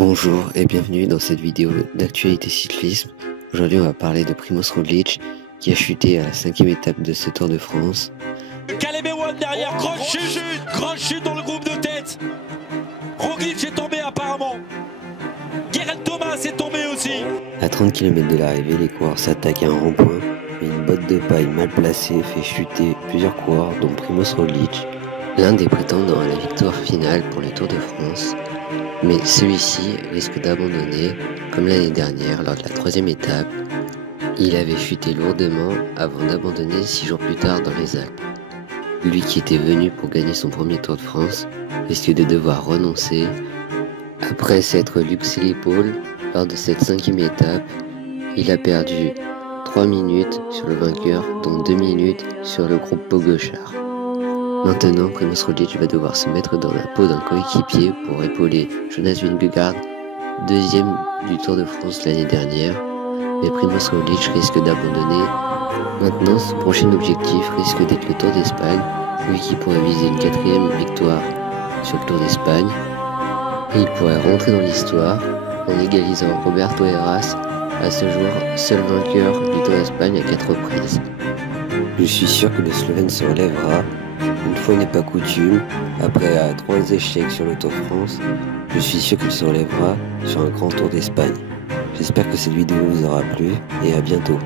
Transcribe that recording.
Bonjour et bienvenue dans cette vidéo d'actualité cyclisme. Aujourd'hui on va parler de Primož Roglič qui a chuté à la 5e étape de ce Tour de France. Caleb Ewan derrière, grosse chute dans le groupe de tête. Roglič est tombé apparemment. Geraint Thomas est tombé aussi. À 30 km de l'arrivée, les coureurs s'attaquent à un rond-point, mais une botte de paille mal placée fait chuter plusieurs coureurs dont Primož Roglič, l'un des prétendants à la victoire finale pour le Tour de France. Mais celui-ci risque d'abandonner, comme l'année dernière lors de la 3e étape. Il avait chuté lourdement avant d'abandonner 6 jours plus tard dans les Alpes. Lui qui était venu pour gagner son premier Tour de France risque de devoir renoncer après s'être luxé l'épaule lors de cette 5e étape. Il a perdu 3 minutes sur le vainqueur, dont 2 minutes sur le groupe Pogačar. Maintenant, Primož Roglič va devoir se mettre dans la peau d'un coéquipier pour épauler Jonas Vingegaard, 2e du Tour de France l'année dernière. Mais Primož Roglič risque d'abandonner. Maintenant, son prochain objectif risque d'être le Tour d'Espagne, lui qui pourrait viser une 4e victoire sur le Tour d'Espagne. Et il pourrait rentrer dans l'histoire en égalisant Roberto Heras, à ce jour seul vainqueur du Tour d'Espagne à 4 reprises. Je suis sûr que le Slovène se relèvera. Une fois n'est pas coutume, après 3 échecs sur le Tour de France, je suis sûr qu'il se relèvera sur un grand Tour d'Espagne. J'espère que cette vidéo vous aura plu et à bientôt.